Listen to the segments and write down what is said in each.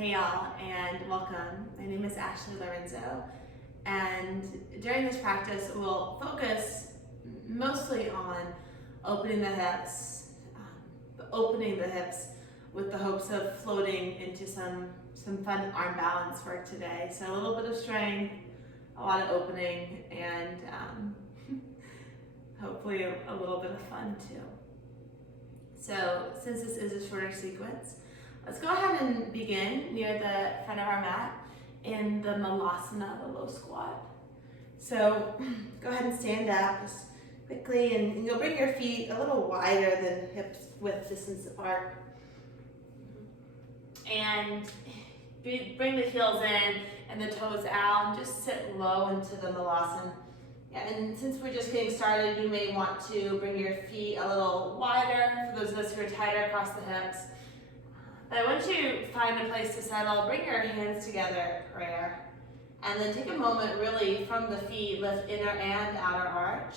Hey y'all, and welcome. My name is Lorenzo, and during this practice we'll focus mostly on opening the hips, with the hopes of floating into some fun arm balance work today. So a little bit of strength, a lot of opening, and hopefully a little bit of fun too. So since this is a shorter sequence, let's go ahead and begin near the front of our mat in the Malasana, the low squat. So go ahead and stand up just quickly, and you'll bring your feet a little wider than hips width distance apart. And bring the heels in and the toes out, and just sit low into the Malasana. Yeah, and since we're just getting started, you may want to bring your feet a little wider for those of us who are tighter across the hips. But once you find a place to settle, bring your hands together, prayer. And then take a moment really from the feet, lift inner and outer arch,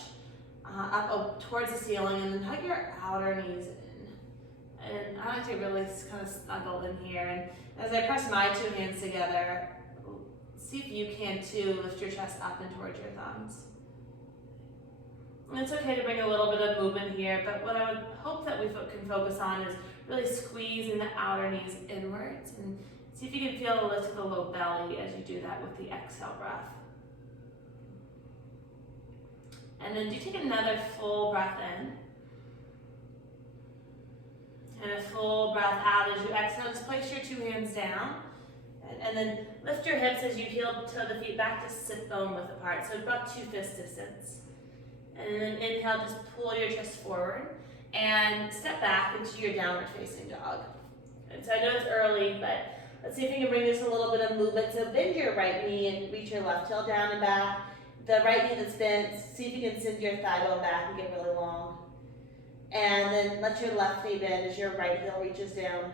up towards the ceiling, and then hug your outer knees in. And I like to really kind of snuggle in here. And as I press my two hands together, see if you can too, lift your chest up and towards your thumbs. And it's okay to bring a little bit of movement here, but what I would hope that we can focus on is really squeezing the outer knees inwards, and see if you can feel a lift of the low belly as you do that with the exhale breath. And then do take another full breath in, and a full breath out as you exhale. Just place your two hands down, and then lift your hips as you heel the feet back to sit bone width apart, so about 2 fist distance. And then inhale, just pull your chest forward and step back into your downward facing dog. And so I know it's early, but let's see if you can bring just a little bit of movement. So bend your right knee and reach your left heel down and back. The right knee that's bent, see if you can send your thigh bone back and get really long. And then let your left knee bend as your right heel reaches down.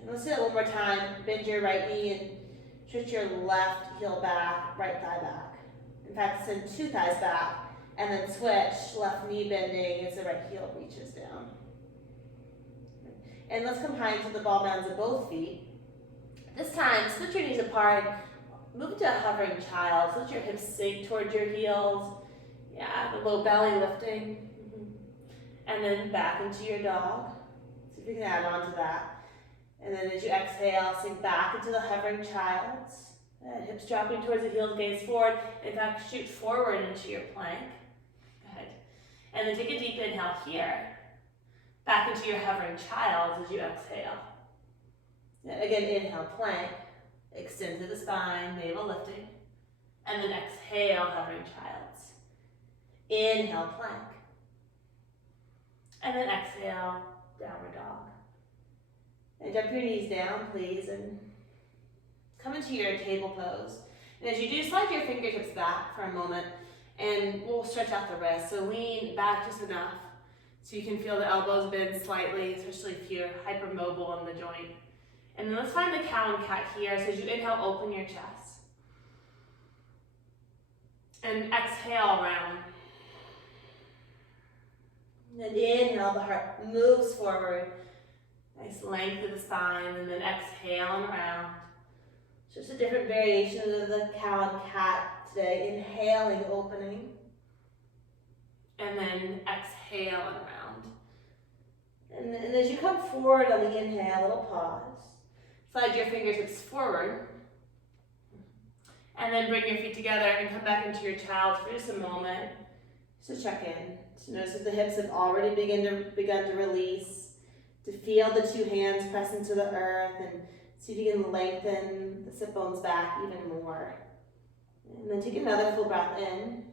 And let's do that one more time. Bend your right knee and switch your left heel back, right thigh back. In fact, send 2 thighs back, and then switch, left knee bending as the right heel reaches down. And let's come high into the ball mounds of both feet. This time, split your knees apart, move into a hovering child, so let your hips sink towards your heels. Yeah, the low belly lifting. And then back into your dog. See if you can add on to that. And then as you exhale, sink back into the hovering child. Hips dropping towards the heels, gaze forward. In fact, shoot forward into your plank. Good. And then take a deep inhale here. Back into your hovering child as you exhale. And again, inhale, plank. Extend to the spine, navel lifting. And then exhale, hovering child. Inhale, plank. And then exhale, downward dog. And drop your knees down, please, and come into your table pose. And as you do, slide your fingertips back for a moment, and we'll stretch out the wrists. So lean back just enough so you can feel the elbows bend slightly, especially if you're hypermobile in the joint. And then let's find the cow and cat here. So as you inhale, open your chest. And exhale, round. And then inhale, the heart moves forward. Nice length of the spine, and then exhale and round. Just a different variation of the cow and cat today. Inhaling, opening. And then exhale and round. And as you come forward on the inhale, a little pause. Slide your fingertips forward. And then bring your feet together and come back into your child for just a moment. So check in. So notice if the hips have already begun to release. To feel the 2 hands press into the earth, and see if you can lengthen the sit bones back even more. And then take another full breath in.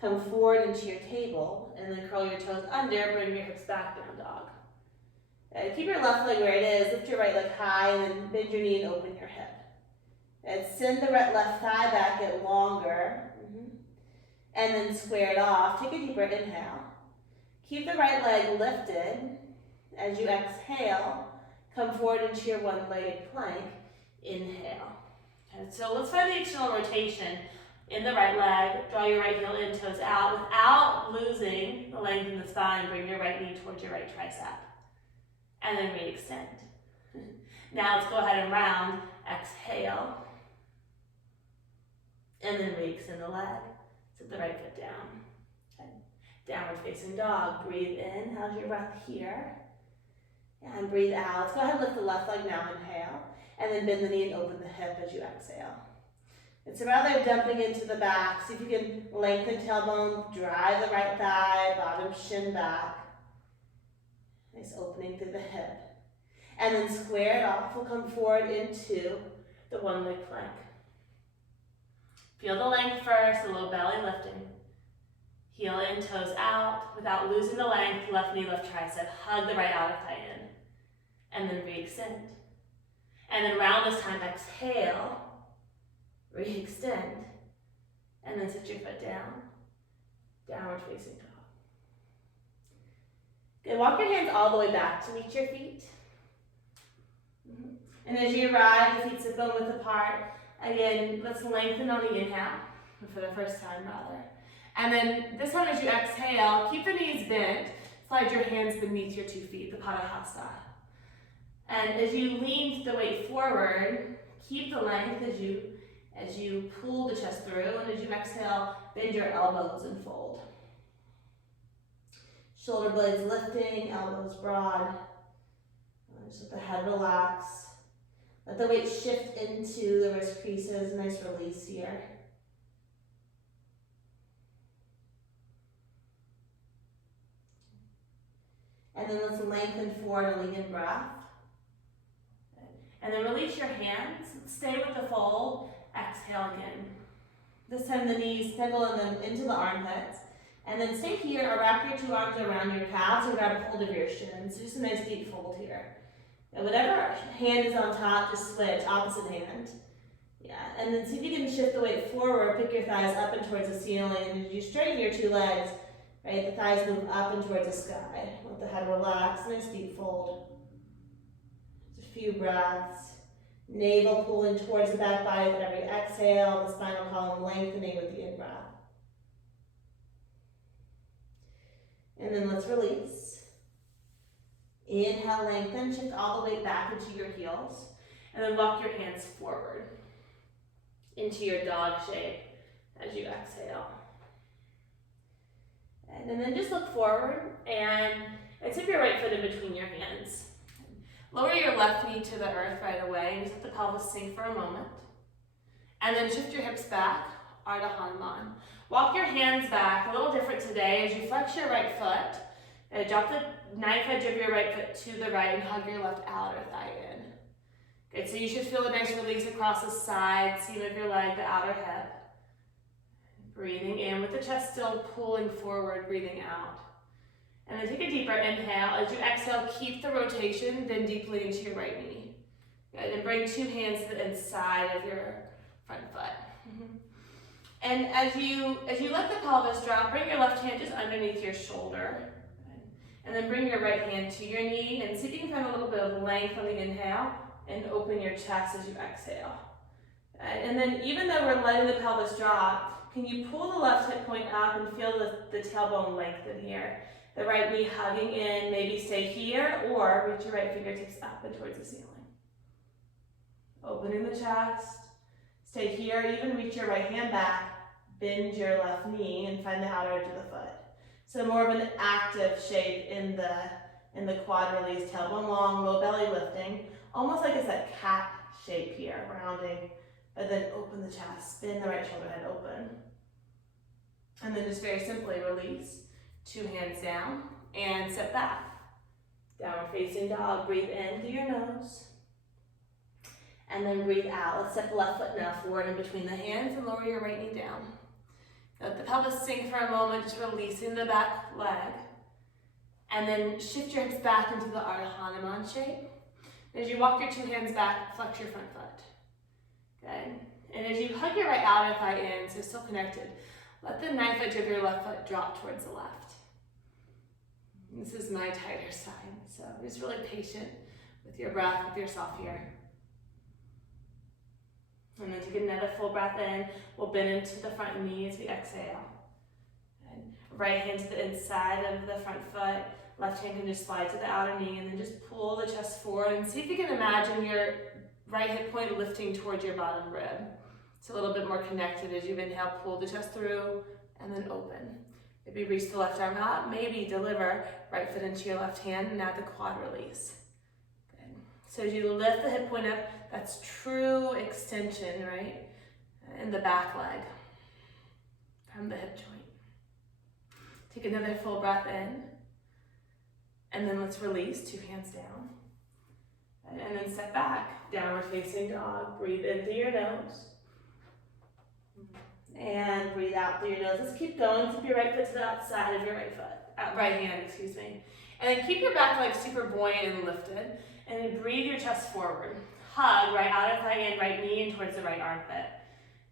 Come forward into your table, and then curl your toes under, bring your hips back down, dog. And keep your left leg where it is, lift your right leg high, and then bend your knee and open your hip. And send the left thigh back, get longer. And then square it off. Take a deeper inhale. Keep the right leg lifted. As you exhale, come forward into your one-legged plank. Inhale. And so let's find the external rotation in the right leg. Draw your right heel in, toes out. Without losing the length in the spine, bring your right knee towards your right tricep. and then re-extend. Now let's go ahead and round. Exhale, and then re-extend the leg. Set the right foot down. Okay. Downward facing dog. Breathe in. How's your breath here? And breathe out. Let's go ahead and lift the left leg now. Inhale, and then bend the knee and open the hip as you exhale. It's rather dumping into the back. See if you can lengthen tailbone, drive the right thigh, bottom shin back. Nice opening through the hip. And then square it off. We'll come forward into the one leg plank. Feel the length first, the low belly lifting. Heel in, toes out. Without losing the length, left knee, left tricep. Hug the right outer thigh in. And then re-extend. And then round this time, exhale. Re-extend, and then sit your foot down, downward facing dog. Good, walk your hands all the way back to meet your feet. And as you arrive, the feet sit bone width apart. Again, let's lengthen on the inhale, for the first time rather. And then this time as you exhale, keep the knees bent, slide your hands beneath your 2 feet, the Padahasta. And as you lean the weight forward, keep the length as you pull the chest through, and as you exhale, bend your elbows and fold. Shoulder blades lifting, elbows broad. Just let the head relax. Let the weight shift into the wrist creases, nice release here. And then let's lengthen forward and lean in breath. And then release your hands, stay with the fold. Exhale again. This time the knees snuggle into the armpits. And then stay here or wrap your 2 arms around your calves or grab a hold of your shins. So just a nice deep fold here. And whatever hand is on top, just switch, opposite hand. Yeah, and then see if you can shift the weight forward, pick your thighs up and towards the ceiling. And as you straighten your 2 legs, right, the thighs move up and towards the sky. Let the head relax, nice deep fold. Just a few breaths. Navel pulling towards the back body with every exhale, the spinal column lengthening with the in-breath. And then let's release. Inhale, lengthen, shift all the way back into your heels. And then walk your hands forward into your dog shape as you exhale. And then just look forward and tip your right foot in between your hands. Lower your left knee to the earth right away and just let the pelvis sink for a moment. And then shift your hips back, Ardha Hanuman. Walk your hands back, a little different today. As you flex your right foot, drop the knife edge of your right foot to the right and hug your left outer thigh in. Good, so you should feel a nice release across the side, seam of your leg, the outer hip. Breathing in with the chest still pulling forward, breathing out. And then take a deeper inhale. As you exhale, keep the rotation, then deeply into your right knee. Good, and bring 2 hands to the inside of your front foot. And as you let the pelvis drop, bring your left hand just underneath your shoulder. And then bring your right hand to your knee and see if you can find a little bit of length on the inhale and open your chest as you exhale. And then even though we're letting the pelvis drop, can you pull the left hip point up and feel the tailbone lengthen here? The right knee hugging in, maybe stay here or reach your right fingertips up and towards the ceiling. Opening the chest, stay here, even reach your right hand back, bend your left knee and find the outer edge of the foot. So more of an active shape in the quad release, tailbone long, low belly lifting, almost like it's that cat shape here, rounding, but then open the chest, spin the right shoulder head open. And then just very simply release, 2 hands down and sit back. Downward facing dog, breathe in through your nose. And then breathe out. Let's step the left foot now forward in between the hands and lower your right knee down. Let the pelvis sink for a moment, just releasing the back leg. And then shift your hips back into the Ardha Hanuman shape. As you walk your 2 hands back, flex your front foot. Good. And as you hug your right outer thigh in, so still connected, let the knife edge of your left foot drop towards the left. This is my tighter side, so just really patient with your breath, with yourself here. And then take another full breath in. We'll bend into the front knee as we exhale. And right hand to the inside of the front foot. Left hand can just slide to the outer knee and then just pull the chest forward and see if you can imagine your right hip point lifting towards your bottom rib. It's a little bit more connected as you inhale, pull the chest through and then open. Maybe reach the left arm up, maybe deliver right foot into your left hand and now the quad release. Good. So as you lift the hip point up, that's true extension, right? In the back leg from the hip joint. Take another full breath in. And then let's release, 2 hands down. And then step back, downward facing dog. Breathe in through your nose. And breathe out through your nose. Let's keep going. Keep your right foot to the outside of your right hand, excuse me. And then keep your back leg super buoyant and lifted. And then breathe your chest forward. Hug right outer thigh in, right knee and towards the right armpit.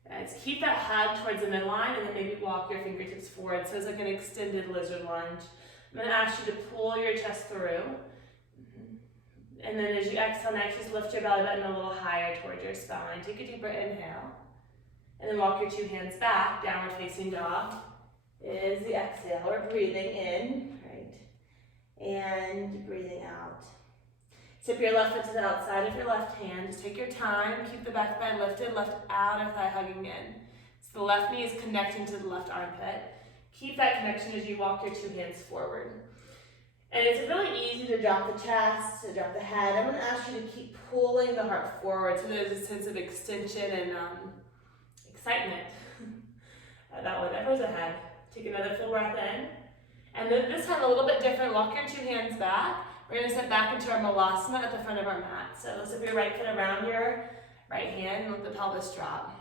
Guys, keep that hug towards the midline and then maybe walk your fingertips forward. So it's like an extended lizard lunge. I'm going to ask you to pull your chest through. And then as you exhale next, just lift your belly button a little higher towards your spine. Take a deeper inhale. And then walk your 2 hands back, downward facing dog. Is the exhale. We're breathing in, right? And breathing out. Tip your left foot to the outside of your left hand. Just take your time. Keep the back thigh lifted, left outer thigh hugging in. So the left knee is connecting to the left armpit. Keep that connection as you walk your 2 hands forward. And it's really easy to drop the chest, to drop the head. I'm going to ask you to keep pulling the heart forward so there's a sense of extension and excitement. That whatever's ahead. Take another full breath in. And then this time a little bit different. Walk your 2 hands back. We're going to step back into our malasana at the front of our mat. So slip your right foot around your right hand and let the pelvis drop.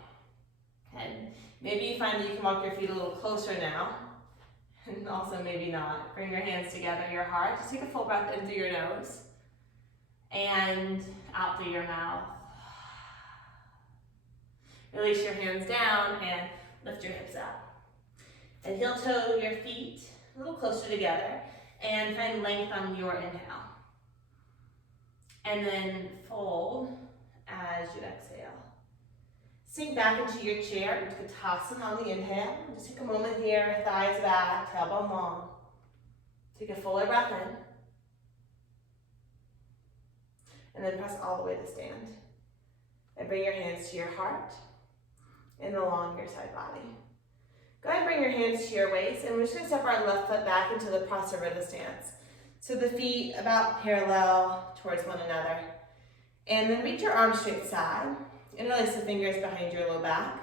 And maybe you find that you can walk your feet a little closer now. And also maybe not. Bring your hands together, your heart. Just take a full breath in through your nose. And out through your mouth. Release your hands down and lift your hips up. And heel toe your feet a little closer together. And find length on your inhale. And then fold as you exhale. Sink back into your chair, into Utkatasana on the inhale. Just take a moment here, thighs back, tailbone long. Take a fuller breath in. And then press all the way to stand. And bring your hands to your heart and along your side body. Go ahead and bring your hands to your waist, and we're just going to step our left foot back into the Prasarita stance. So the feet about parallel towards one another. And then reach your arms straight side. Interlace the fingers behind your low back.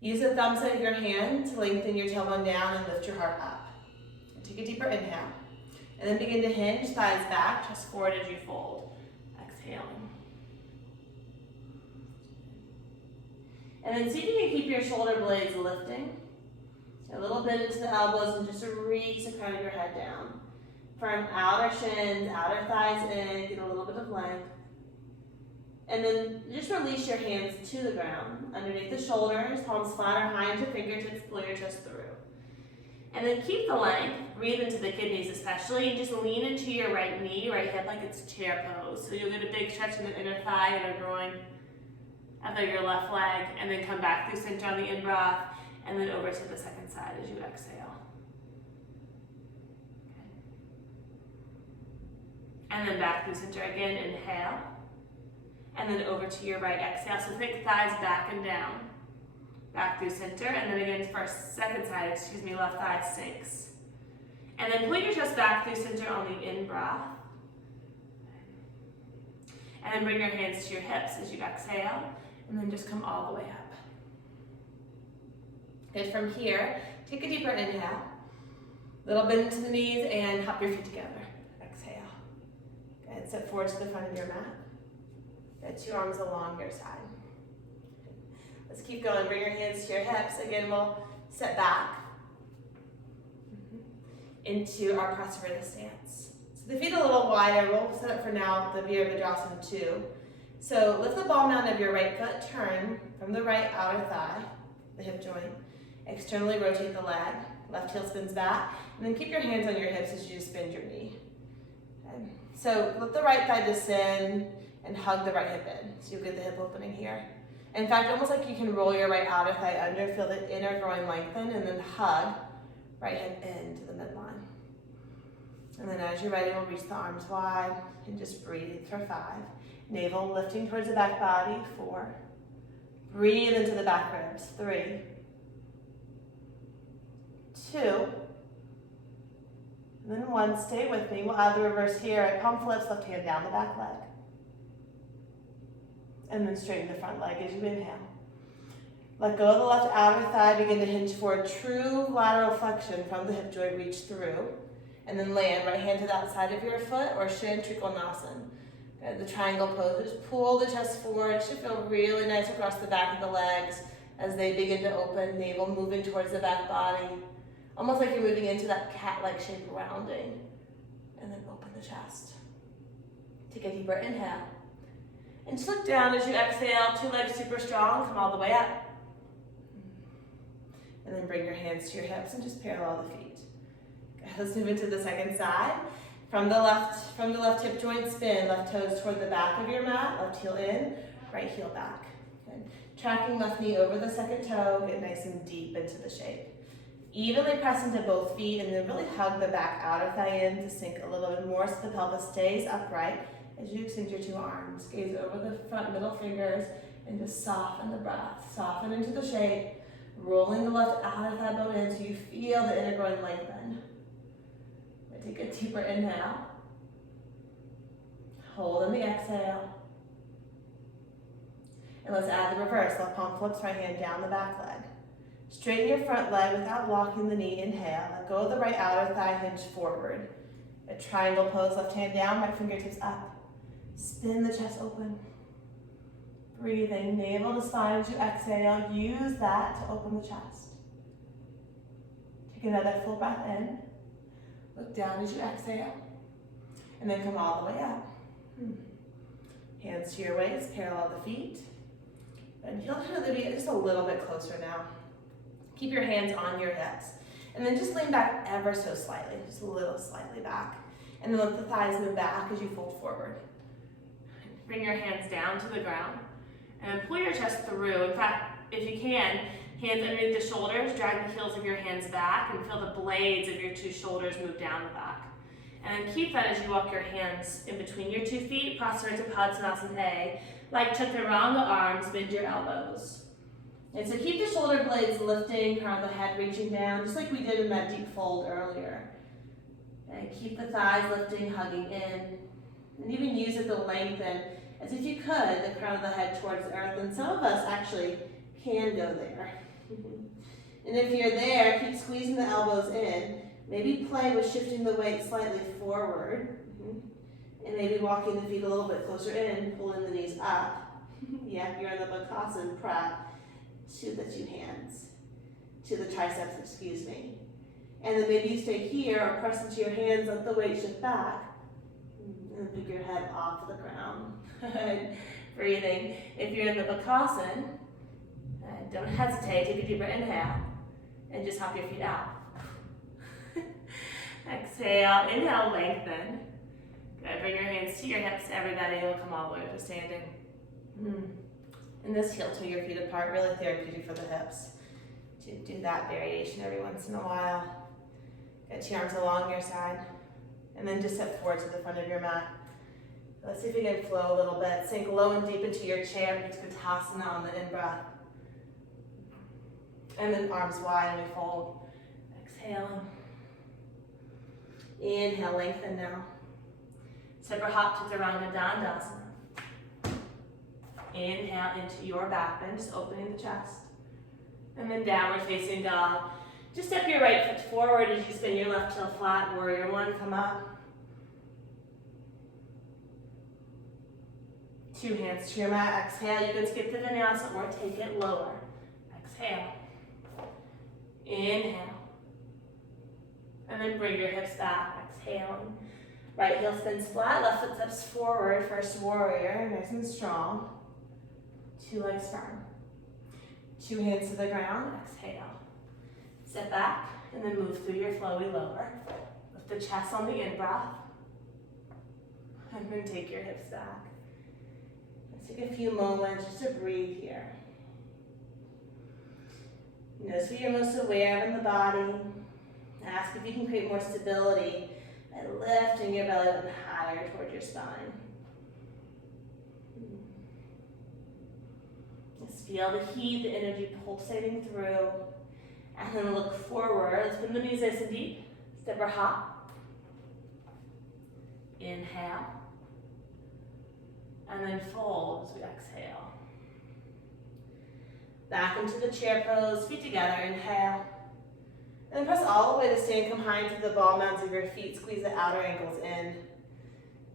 Use the thumb side of your hand to lengthen your tailbone down and lift your heart up. And take a deeper inhale. And then begin to hinge, thighs back, chest forward as you fold. Exhaling. And then see if you can keep your shoulder blades lifting. A little bit into the elbows and just reach the crown of your head down. Firm outer shins, outer thighs in, get a little bit of length. And then just release your hands to the ground, underneath the shoulders, palms flat or high into fingertips, pull your chest through. And then keep the length, breathe into the kidneys especially, and just lean into your right knee, right hip like it's chair pose. So you'll get a big stretch in the inner thigh, inner groin, out of your left leg, and then come back through center on the in-breath, and then over to the second side as you exhale. Okay. And then back through center again, inhale. And then over to your right, exhale. So think thighs back and down. Back through center, and then again for second side, left thigh sinks. And then pull your chest back through center on the in-breath. And then bring your hands to your hips as you exhale, and then just come all the way up. Good, from here, take a deeper inhale. Little bend into the knees and hop your feet together. Exhale. Good, step forward to the front of your mat. Good, 2 arms along your side. Let's keep going. Bring your hands to your hips. Again, we'll step back into our Prasarita stance. So the feet a little wider. We'll set up for now the Virabhadrasana 2. So lift the ball mound of your right foot. Turn from the right outer thigh, the hip joint. Externally rotate the leg. Left heel spins back. And then keep your hands on your hips as you just bend your knee. Okay. So let the right thigh descend and hug the right hip in. So you'll get the hip opening here. In fact, almost like you can roll your right outer thigh under, feel the inner groin lengthen, and then hug right hip into the midline. And then as you're ready, we'll reach the arms wide and just breathe for 5. Navel lifting towards the back body, 4. Breathe into the back ribs, 3, 2, and then 1. Stay with me. We'll add the reverse here. Right palm flips, left hand down the back leg. And then straighten the front leg as you inhale. Let go of the left outer thigh, begin to hinge forward, true lateral flexion from the hip joint, reach through. And then land, right hand to the outside of your foot, or Shin Trikonasana. The triangle pose, just pull the chest forward. It should feel really nice across the back of the legs as they begin to open, navel moving towards the back body. Almost like you're moving into that cat-like shape rounding. And then open the chest. Take a deeper inhale. And just look down as you exhale, 2 legs super strong, come all the way up. And then bring your hands to your hips and just parallel the feet. Okay, let's move into the second side. From the left hip joint, spin, left toes toward the back of your mat, left heel in, right heel back. Good. Tracking left knee over the second toe, get nice and deep into the shape. Evenly press into both feet and then really hug the back outer thigh in to sink a little bit more so the pelvis stays upright as you extend your 2 arms. Gaze over the front middle fingers and just soften the breath. Soften into the shape, rolling the left outer thigh bone in so you feel the inner groin lengthen. Take a deeper inhale. Hold in the exhale. And let's add the reverse. Left palm flips, right hand down the back leg. Straighten your front leg without blocking the knee. Inhale. Let go of the right outer thigh, hinge forward. A triangle pose, left hand down, right fingertips up. Spin the chest open. Breathing, navel to spine as you exhale. Use that to open the chest. Take another full breath in. Look down as you exhale, and then come all the way up. Hands to your waist, parallel the feet. And you'll kind of be just a little bit closer now. Keep your hands on your hips. And then just lean back ever so slightly, just a little slightly back. And then let the thighs move back as you fold forward. Bring your hands down to the ground, and pull your chest through. In fact, if you can, hands underneath the shoulders, drag the heels of your hands back and feel the blades of your 2 shoulders move down the back. And then keep that as you walk your hands in between your 2 feet, prostrate to Padsanasana A. Like Chaturanga arms, bend your elbows. And so keep the shoulder blades lifting, crown of the head reaching down, just like we did in that deep fold earlier. And keep the thighs lifting, hugging in. And even use it to lengthen, as if you could, the crown of the head towards the earth. And some of us actually can go there. And if you're there, keep squeezing the elbows in. Maybe play with shifting the weight slightly forward. And maybe walking the feet a little bit closer in, pulling the knees up. Yeah, you're in the Bakasana prep to the 2 hands, to the triceps, excuse me. And then maybe you stay here or press into your hands, let the weight shift back. And pick your head off the ground. Breathing. If you're in the Bakasana, don't hesitate, take a deeper inhale, and just hop your feet out. Exhale, inhale, lengthen. Good, bring your hands to your hips, everybody will come all the way to standing. And this heel to your feet apart, really therapeutic for the hips. To do that variation every once in a while. Get your arms along your side, and then just step forward to the front of your mat. Let's see if you can flow a little bit. Sink low and deep into your chair, Utkatasana on the in-breath. And then arms wide and we fold. Exhaling. Inhale, lengthen now. Separate hop to Chaturanga Dandasana. Inhale into your back bend, just opening the chest. And then downward facing dog. Just step your right foot forward as you spin your left heel flat. Warrior 1, come up. 2 hands to your mat. Exhale, you can skip the vinyasa or take it lower. Exhale. Inhale. And then bring your hips back. Exhaling. Right heel spins flat, left foot steps forward. First warrior, nice and strong. 2 legs firm. 2 hands to the ground. Exhale. Step back and then move through your flowy lower. Lift the chest on the in-breath. And then take your hips back. Let's take a few moments just to breathe here. Notice what you're most aware of in the body. Ask if you can create more stability And lifting your belly button higher towards your spine. Just feel the heat, the energy pulsating through. And then look forward. Let's bend the knees nice and deep. Step or hop. Inhale. And then fold as we exhale. Back into the chair pose, feet together, inhale. And then press all the way to stand, come high into the ball mounds of your feet, squeeze the outer ankles in.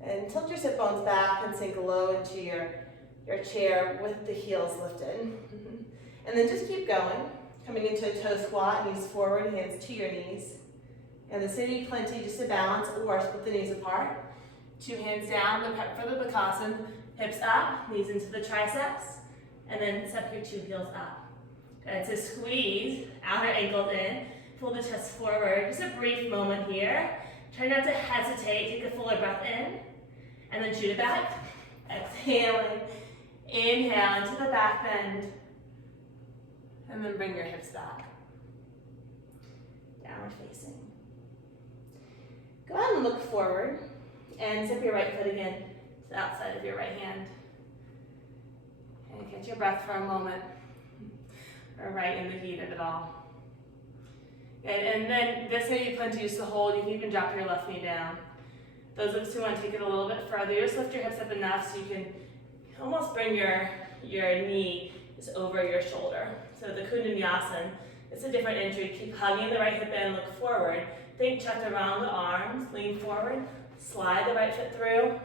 And tilt your sit bones back and sink low into your chair with the heels lifted. And then just keep going. Coming into a toe squat, knees forward, hands to your knees. And the same plenty just to balance or split the knees apart. 2 hands down, the prep for the Bakasana. Hips up, knees into the triceps. And then step your 2 heels up. Good, so squeeze, outer ankles in. Pull the chest forward. Just a brief moment here. Try not to hesitate. Take a fuller breath in. And then shoot it back. Exhaling. Inhale into the back bend. And then bring your hips back. Downward facing. Go ahead and look forward. And zip your right foot again to the outside of your right hand. And catch your breath for a moment. Or right in the heat of it all. And then this way you plan to use the hold. You can even drop your left knee down. Those of us who want to take it a little bit further, just lift your hips up enough so you can almost bring your knee just over your shoulder. So the Kundalini, it's a different entry. Keep hugging the right hip in, look forward. Think chaturanga the arms, lean forward, slide the right foot through,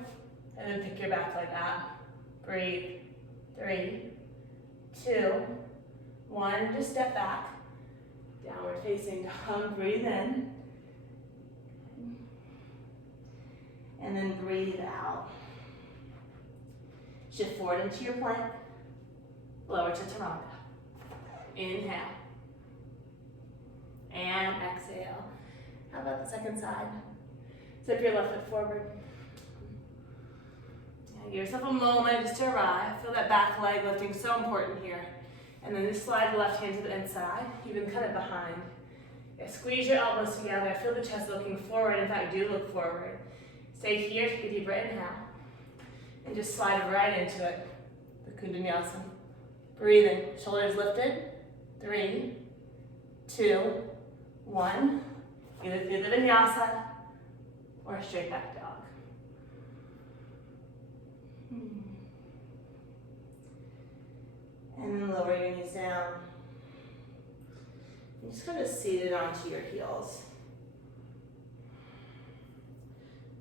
and then pick your back like that. Breathe. 3, 2, 1. Just step back. Downward facing dog. Breathe in. And then breathe out. Shift forward into your plank. Lower chaturanga. Inhale. And exhale. How about the second side? Zip your left foot forward. And give yourself a moment just to arrive. Feel that back leg lifting, so important here. And then just slide the left hand to the inside, even kind of behind. Yeah, squeeze your elbows together. Feel the chest looking forward. In fact, do look forward. Stay here, take a deeper inhale. And just slide right into it. The Kundalini. Breathing, shoulders lifted. 3, 2, 1. Either through the vinyasa or straight back dog. And then lower your knees down. And just kind of seated onto your heels.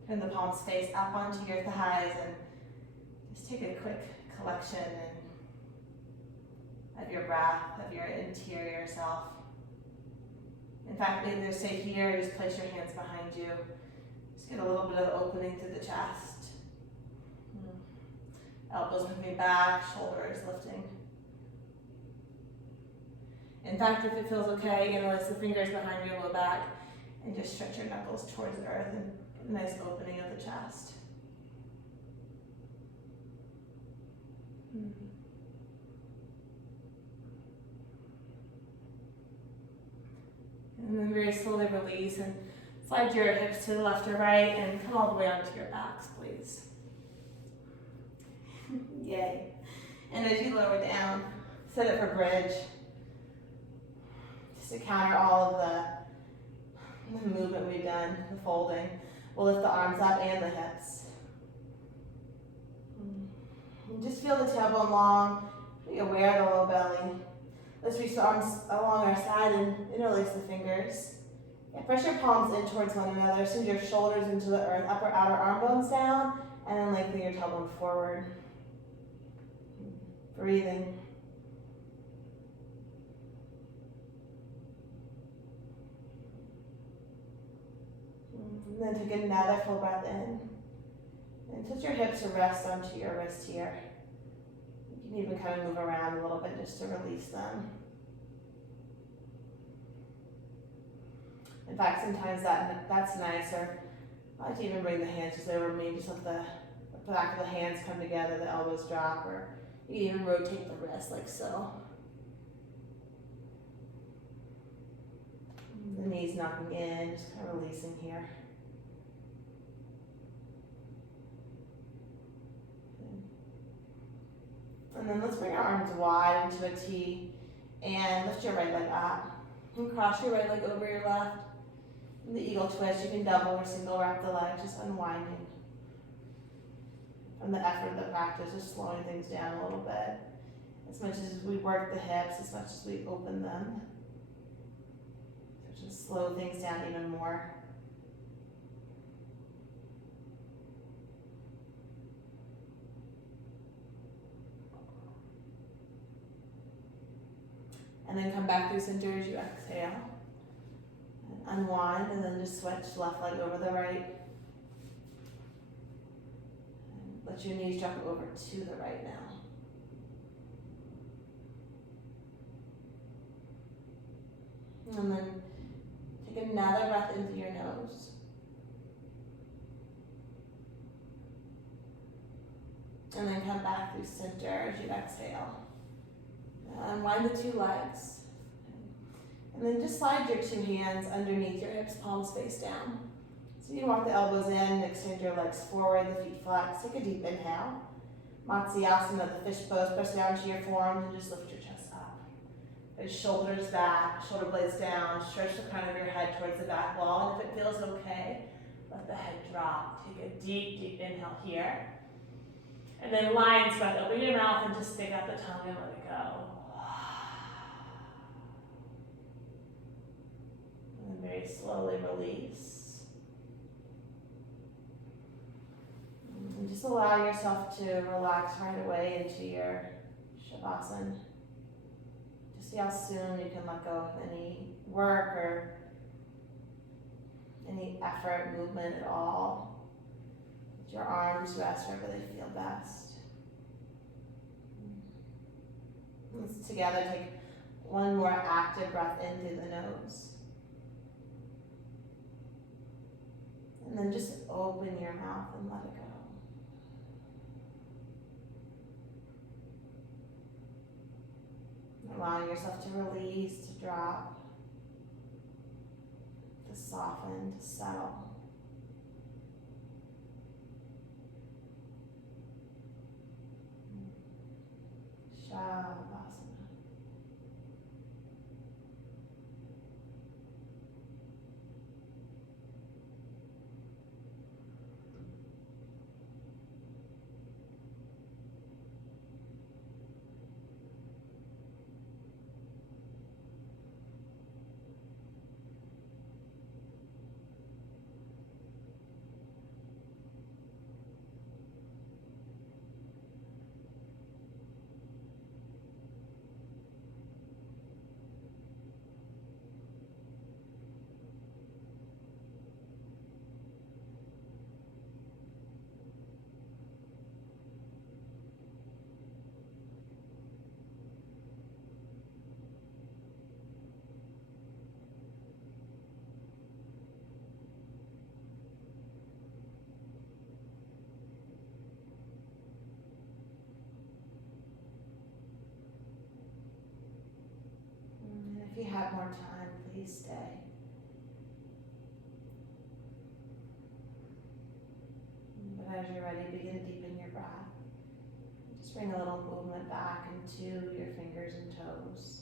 Turn the palms face up onto your thighs and just take a quick collection of your breath, of your interior self. In fact, either stay here or just place your hands behind you. Just get a little bit of opening through the chest. Elbows moving back, shoulders lifting. In fact, if it feels okay, you can release the fingers behind your low back and just stretch your knuckles towards the earth and get a nice opening of the chest. And then very slowly release and slide your hips to the left or right and come all the way onto your backs, please. Yay. And as you lower down, set it for bridge. Just to counter all of the movement we've done, the folding. We'll lift the arms up and the hips. And just feel the tailbone long. Be aware of the low belly. Let's reach the arms along our side and interlace the fingers. Yeah, press your palms in towards one another. Send your shoulders into the earth, upper outer arm bones down, and then lengthen your tailbone forward. Breathing. And then take another full breath in. And touch your hips to rest onto your wrist here. You can even kind of move around a little bit just to release them. In fact, sometimes that's nicer. I like to even bring the hands just over me, just let the back of the hands come together, the elbows drop, or you can even rotate the wrist like so. The knees knocking in, just kind of releasing here. And then let's bring our arms wide into a T and lift your right leg up. And cross your right leg over your left. In the eagle twist, you can double or single wrap the leg, just unwinding. From the effort of the practice, just slowing things down a little bit. As much as we work the hips, as much as we open them. So just slow things down even more. And then come back through center as you exhale. And unwind, and then just switch left leg over the right. And let your knees drop over to the right now. And then take another breath into your nose. And then come back through center as you exhale. Unwind the two legs. And then just slide your two hands underneath your hips, palms face down. So you walk the elbows in, extend your legs forward, the feet flex. Take a deep inhale. Matsyasana, the fish pose, press down to your forearms and just lift your chest up. Push shoulders back, shoulder blades down, stretch the crown of your head towards the back wall. And if it feels okay, let the head drop. Take a deep, deep inhale here. And then lion's breath, open your mouth and just stick out the tongue and let it go. And very slowly release. And just allow yourself to relax right away into your Shavasana. Just see how soon you can let go of any work or any effort, movement at all. Let your arms rest wherever they feel best. Let's together take one more active breath in through the nose. And then just open your mouth and let it go. Allowing yourself to release, to drop, to soften, to settle. Shavasana. If you have more time, please stay. But as you're ready, begin to deepen your breath. Just bring a little movement back into your fingers and toes.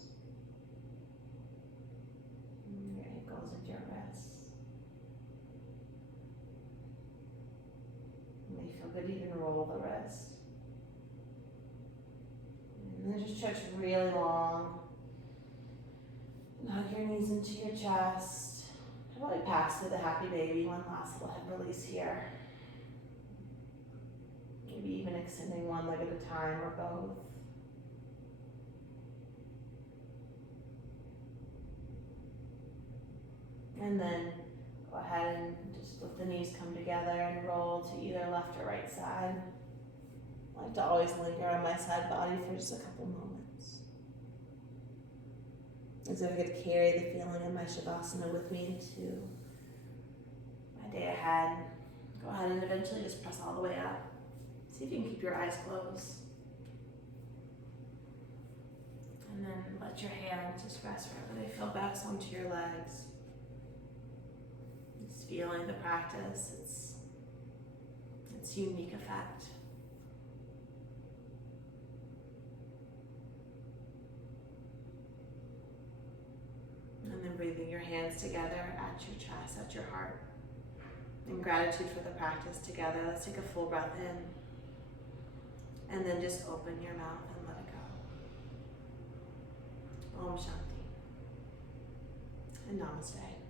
Your ankles and your wrists. It may feel good to even roll the wrist. And then just stretch really long. Hug your knees into your chest. How about we pass through the happy baby? One last little head release here. Maybe even extending one leg at a time or both. And then go ahead and just let the knees come together and roll to either left or right side. I like to always linger on my side body for just a couple moments. As if I could carry the feeling of my Shavasana with me into my day ahead. Go ahead and eventually just press all the way up. See if you can keep your eyes closed. And then let your hands just rest wherever they feel best onto your legs. Just feeling the practice, its unique effect. hands together at your chest, at your heart. In gratitude for the practice together, let's take a full breath in. And then just open your mouth and let it go. Om Shanti. And Namaste.